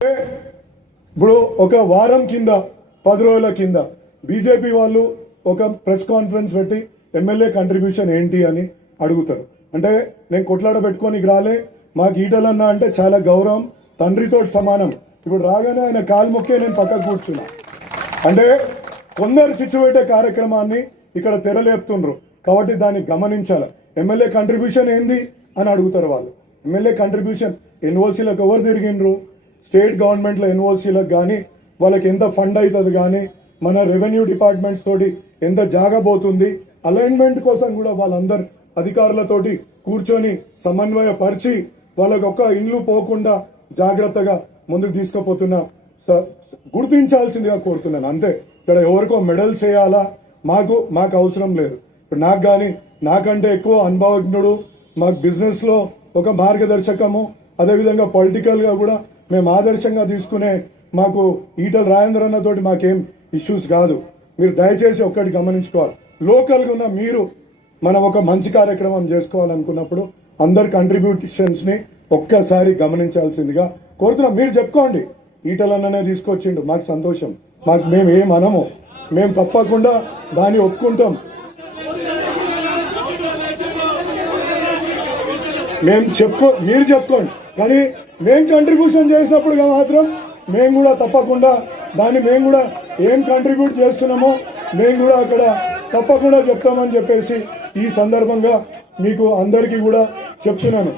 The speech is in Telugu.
ఇప్పుడు ఒక వారం కింద 10 రోజుల కింద బీజేపీ వాళ్ళు ఒక ప్రెస్ కాన్ఫరెన్స్ పెట్టి ఎమ్మెల్యే కంట్రిబ్యూషన్ ఏంటి అని అడుగుతారు. అంటే నేను కొట్లాడ పెట్టుకోనికి రాలే, మాకు ఈటలన్నా అంటే చాలా గౌరవం, తండ్రితో సమానం. ఇప్పుడు రాగానే ఆయన కాలు మొక్కే నేను పక్కకు కూర్చున్నా. అంటే కొందరు సిచ్యువేటే కార్యక్రమాన్ని ఇక్కడ తెరలేపుతుండ్రు కాబట్టి దాన్ని గమనించాలి. ఎమ్మెల్యే కంట్రిబ్యూషన్ ఏంది అని అడుగుతారు వాళ్ళు. ఎమ్మెల్యే కంట్రిబ్యూషన్ ఎన్ఓసీలకు ఎవరు తిరిగిండ్రు, స్టేట్ గవర్నమెంట్లో ఎన్ఓసీలకు కానీ వాళ్ళకి ఎంత ఫండ్ అవుతుంది కానీ మన రెవెన్యూ డిపార్ట్మెంట్స్ తోటి ఎంత జాగబోతుంది, అలైన్మెంట్ కోసం కూడా వాళ్ళందరు అధికారులతోటి కూర్చొని సమన్వయపరిచి వాళ్ళకి ఒక్క ఇండ్లు పోకుండా జాగ్రత్తగా ముందుకు తీసుకుపోతున్నా గుర్తించాల్సిందిగా కోరుతున్నాను. అంతే. ఇక్కడ ఎవరికో మెడల్స్ వేయాలా మాకు అవసరం లేదు. ఇప్పుడు నాకు కానీ నాకంటే ఎక్కువ అనుభవజ్ఞుడు, మాకు బిజినెస్ లో ఒక మార్గదర్శకము, అదేవిధంగా పొలిటికల్ గా కూడా మేము ఆదర్శంగా తీసుకునే మాకు ఈటల రాజేంద్ర అన్న తోటి మాకేం ఇష్యూస్ కాదు. మీరు దయచేసి ఒక్కటి గమనించుకోవాలి. లోకల్ గా ఉన్న మీరు మనం ఒక మంచి కార్యక్రమం చేసుకోవాలనుకున్నప్పుడు అందరి కంట్రిబ్యూషన్స్ ని ఒక్కసారి గమనించాల్సిందిగా కోరుతున్నాం. మీరు చెప్పుకోండి, ఈటలన్ననే తీసుకొచ్చిండు, మాకు సంతోషం, మేము ఏమనము, మేము తప్పకుండా దాన్ని ఒప్పుకుంటాం. మీరు చెప్పుకోండి, కానీ మేము కంట్రిబ్యూషన్ చేసినప్పుడు మాత్రం మేము కూడా తప్పకుండా దాన్ని మేము కూడా ఏం కంట్రిబ్యూట్ చేస్తున్నామో మేము కూడా అక్కడ తప్పకుండా చెప్తామని చెప్పేసి ఈ సందర్భంగా మీకు అందరికీ కూడా చెప్తున్నాను.